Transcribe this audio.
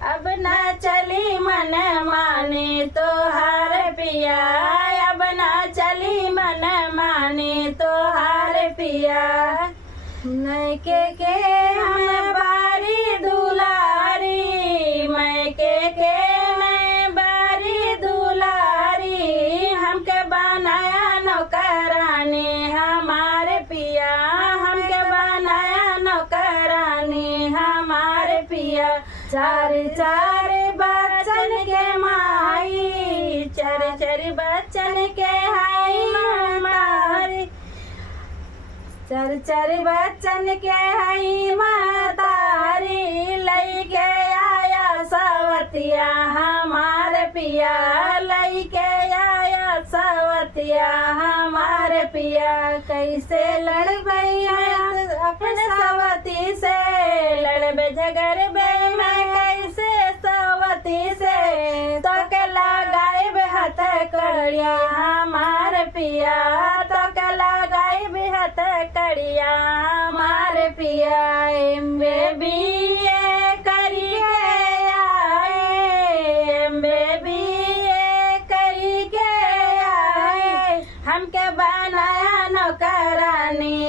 अब न चली मन माने तो हार पिया, अब न चली मन माने तो हार पिया। नैके के हम बारी दुलारी, मैके के मैं बारी दुलारी, हमके बनाया नौकरानी हमारे पिया, हमके बनाया नौकरानी हमारे पिया। चार चार बच्चन के माई, चार चार बच्चन के हाई मारी, चार चार बच्चन के हई मातारी, लैके आया सवतिया हमारे पिया, लैके आया सवतिया हमारे पिया। कैसे लड़बई अपने सवती से, लड़बे झगड़बे मैं कैसे सवती से, तो के लगाए बेहत कड़िया हमारे पिया, तो के लगाए बेहत कड़िया हमारे पिया। MBA करी के आए, MBA करी के आए, हमके बनाया नौकरानी